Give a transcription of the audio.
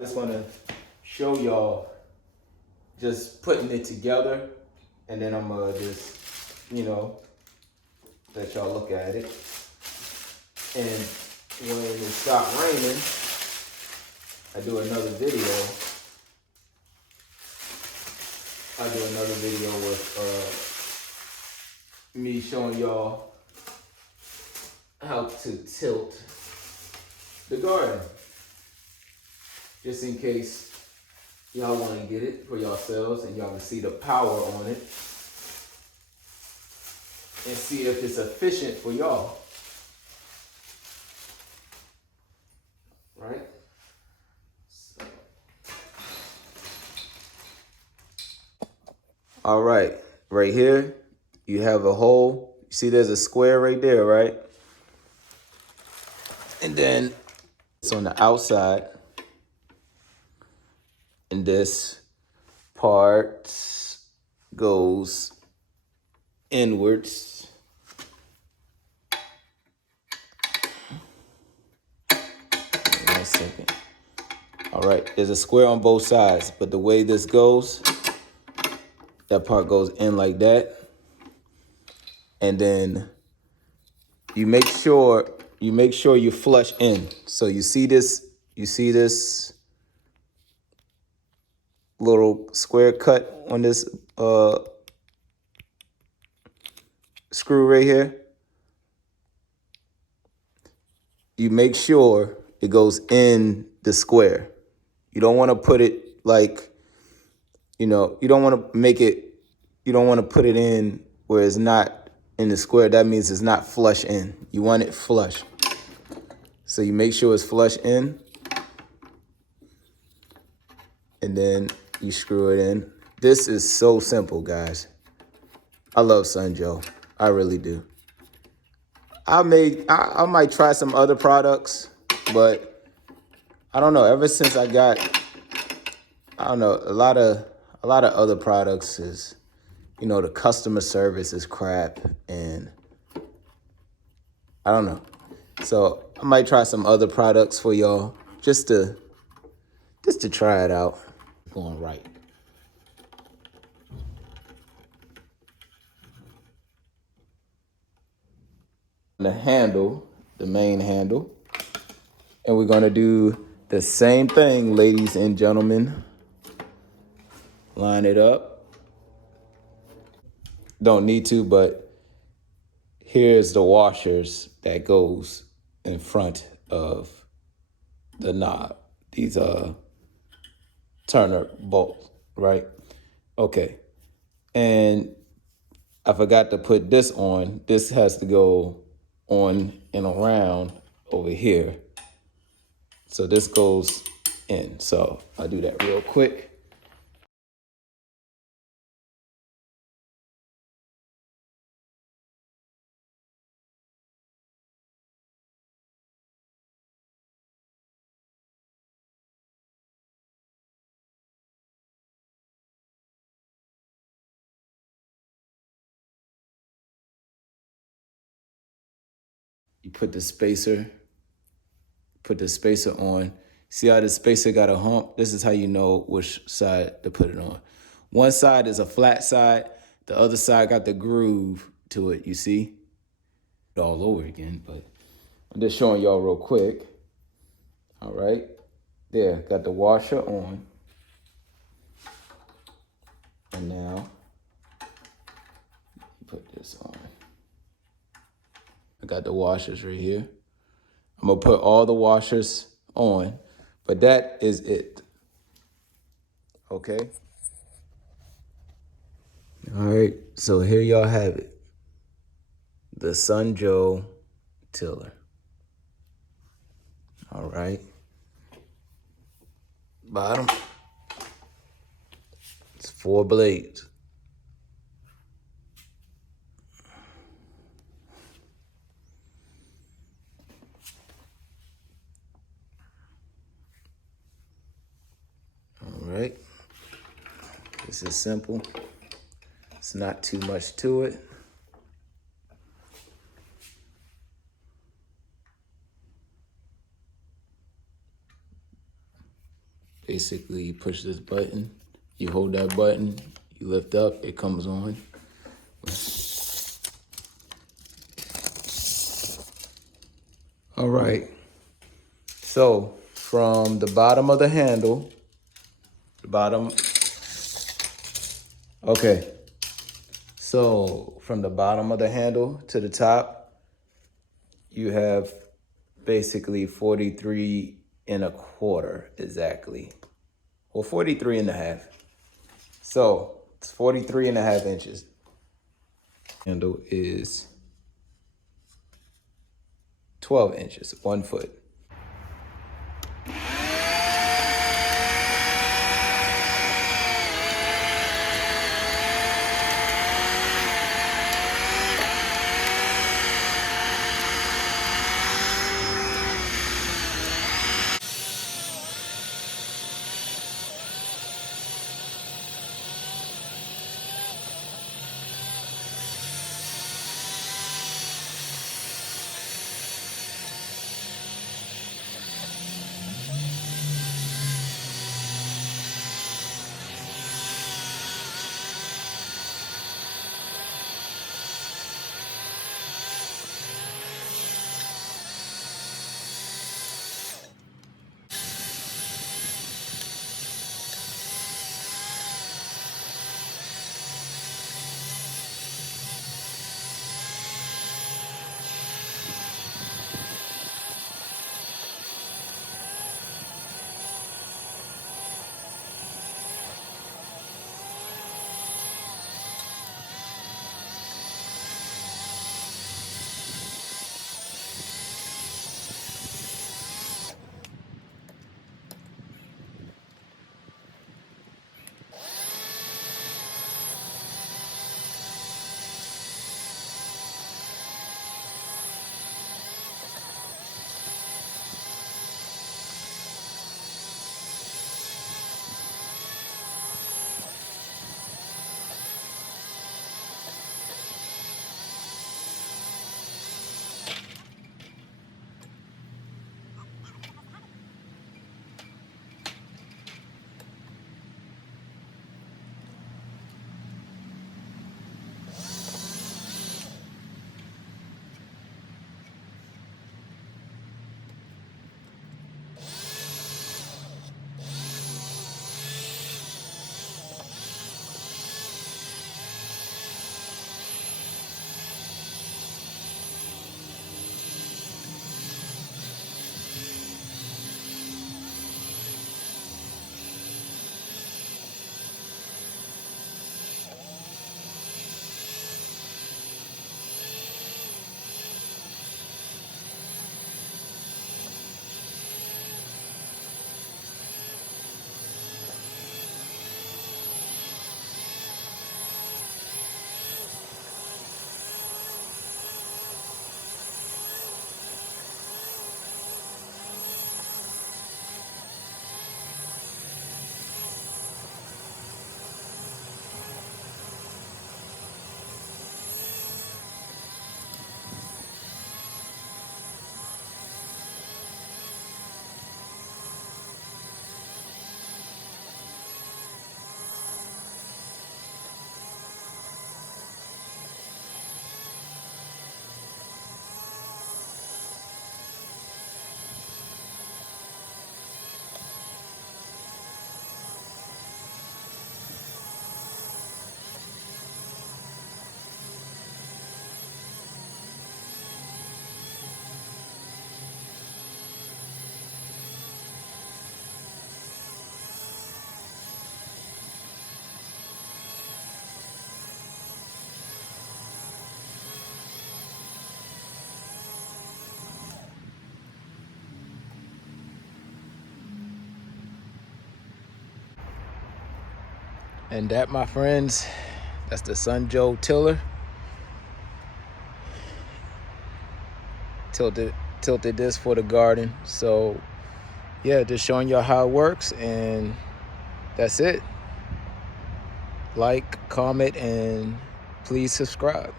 Just want to show y'all just putting it together, and then I'm gonna just, let y'all look at it. And when it stops raining, I do another video. With me showing y'all how to tilt the garden, just in case y'all want to get it for yourselves and y'all can see the power on it and see if it's efficient for y'all. Right? So. All right, right here, you have a hole. You see there's a square right there, right? And then it's on the outside. And this part goes inwards. One second. All right, there's a square on both sides, but the way this goes, that part goes in like that. And then you make sure you flush in. So you see this little square cut on this screw right here. You make sure it goes in the square. You don't want to put it like, you don't want to put it in where it's not in the square. That means it's not flush in. You want it flush. So you make sure it's flush in, and then you screw it in. This is so simple, guys. I love Sun Joe. I really do. I might try some other products, but I don't know. Ever since I got, a lot of other products is, the customer service is crap, and I don't know. So I might try some other products for y'all just to try it out. Going right. The handle, the main handle. And we're gonna do the same thing, ladies and gentlemen. Line it up. Don't need to, but here's the washers that goes in front of the knob. These are Turner bolts, right? Okay. And I forgot to put this on. This has to go on and around over here. So this goes in. So I'll do that real quick. You put the spacer on. See how the spacer got a hump? This is how you know which side to put it on. One side is a flat side. The other side got the groove to it, you see? All over again, but I'm just showing y'all real quick. All right, there, got the washer on. And now, put this on. I got the washers right here. I'm gonna put all the washers on, but that is it. Okay? All right, so here y'all have it. The Sun Joe tiller. All right. Bottom. It's 4 blades. All right. This is simple. It's not too much to it. basically push this button. You hold that button, you lift up, it comes on. All right. So from the bottom of the handle, okay. So from the bottom of the handle to the top, you have basically 43.25 exactly. Well, 43.5. So it's 43.5 inches. Handle is 12 inches, 1 foot. And that, my friends, that's the Sunjo tiller. Tilted this for the garden. So yeah, just showing y'all how it works, and that's it. Like, comment, and please subscribe.